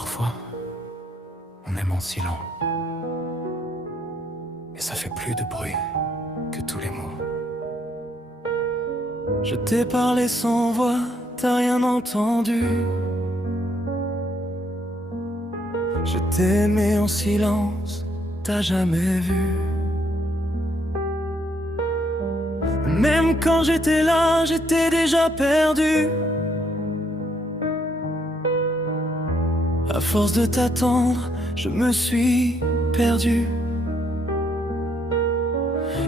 Parfois, on aime en silence. Et ça fait plus de bruit que tous les mots. Je t'ai parlé sans voix, t'as rien entendu. Je t'ai aimé en silence, t'as jamais vu. Même quand j'étais là, j'étais déjà perdu. À force de t'attendre, je me suis perdu.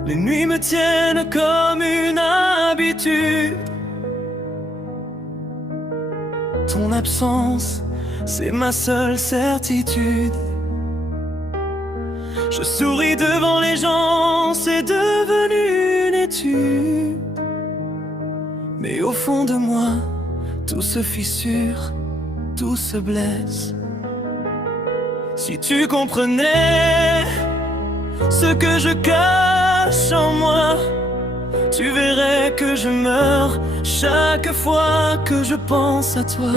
Les nuits me tiennent comme une habitude. Ton absence, c'est ma seule certitude. Je souris devant les gens, c'est devenu une étude. Mais au fond de moi, tout se fissure, tout se blesse. Si tu comprenais ce que je cache en moi, tu verrais que je meurs chaque fois que je pense à toi.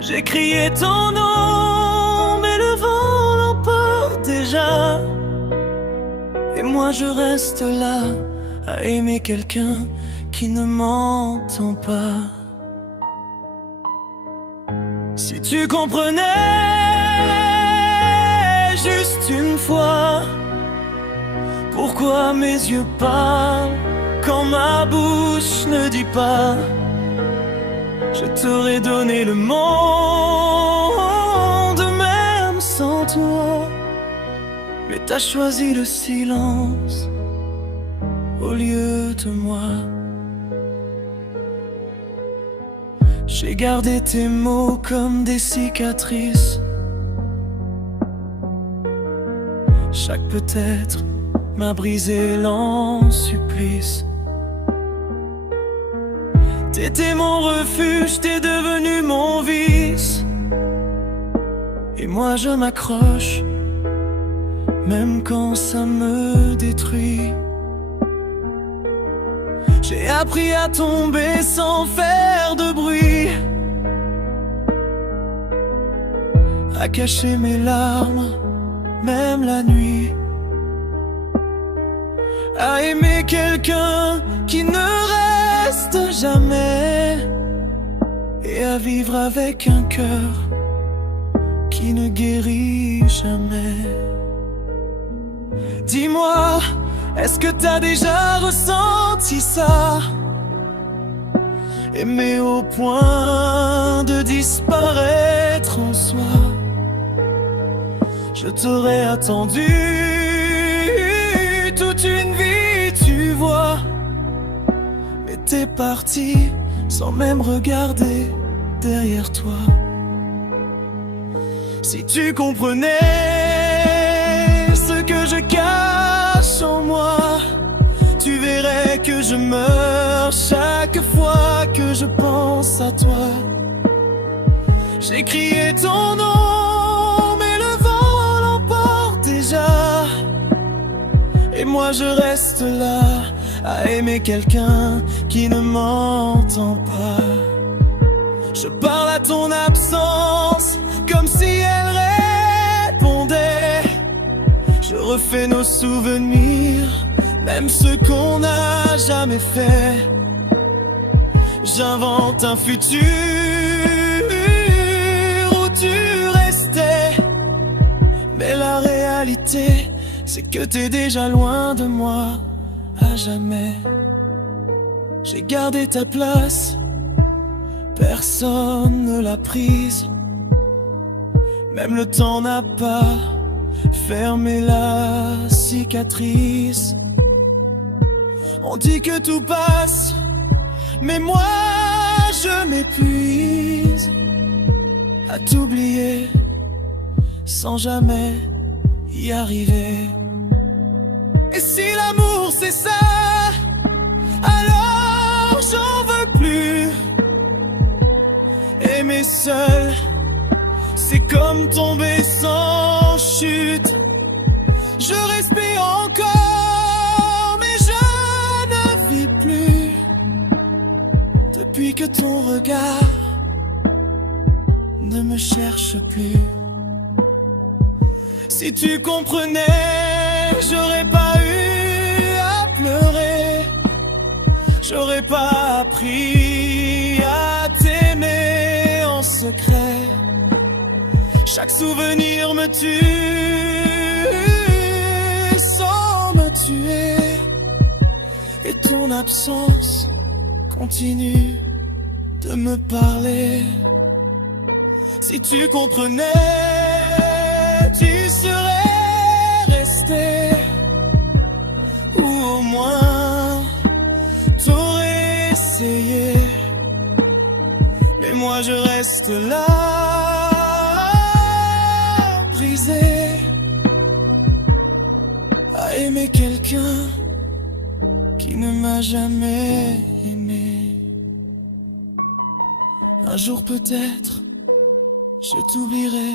J'ai crié ton nom, mais le vent l'emporte déjà. Et moi je reste là, à aimer quelqu'un qui ne m'entend pas. Si tu comprenais juste une fois pourquoi mes yeux parlent quand ma bouche ne dit pas, je t'aurais donné le monde même sans toi. Mais t'as choisi le silence au lieu de moi. J'ai gardé tes mots comme des cicatrices. Chaque peut-être m'a brisé l'en supplice. T'étais mon refuge, t'es devenu mon vice. Et moi je m'accroche, même quand ça me détruit. J'ai appris à tomber sans faire de bruit, à cacher mes larmes, même la nuit, à aimer quelqu'un qui ne reste jamais, et à vivre avec un cœur qui ne guérit jamais. Dis-moi, est-ce que t'as déjà ressenti ça? Aimer au point de disparaître en soi. Je t'aurais attendu toute une vie, tu vois. Mais t'es parti sans même regarder derrière toi. Si tu comprenais ce que je cache en moi, tu verrais que je meurs chaque fois que je pense à toi. J'ai crié ton nom, mais le vent l'emporte déjà. Et moi je reste là, à aimer quelqu'un qui ne m'entend pas. Je parle à ton absence comme si elle répondait. Je refais nos souvenirs, même ceux qu'on n'a jamais fait. J'invente un futur où tu restais. Mais la réalité, c'est que t'es déjà loin de moi, à jamais. J'ai gardé ta place, personne ne l'a prise. Même le temps n'a pas fermé la cicatrice. On dit que tout passe, mais moi je m'épuise à t'oublier sans jamais y arriver. Et si l'amour c'est ça, alors j'en veux plus. Aimer seul, c'est comme tomber sans chute. Je respire encore, mais je ne vis plus. Depuis que ton regard ne me cherche plus. Si tu comprenais, j'aurais pas eu à pleurer. J'aurais pas appris à t'aimer en secret. Chaque souvenir me tue sans me tuer. Et ton absence continue de me parler. Si tu comprenais, tu serais resté. Ou au moins t'aurais essayé. Mais moi je reste là, brisé, à aimer quelqu'un qui ne m'a jamais aimé. Un jour peut-être je t'oublierai,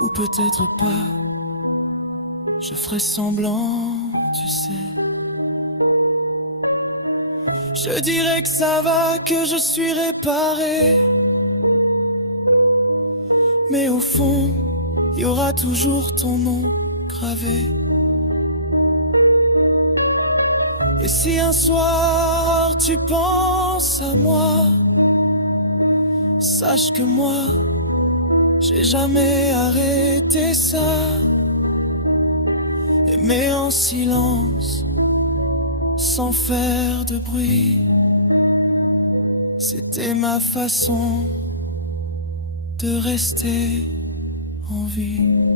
ou peut-être pas. Je ferai semblant, tu sais. Je dirais que ça va, que je suis réparé. Mais au fond, il y aura toujours ton nom gravé. Et si un soir tu penses à moi, sache que moi, j'ai jamais arrêté ça. Aimer en silence, sans faire de bruit, c'était ma façon de rester en vie.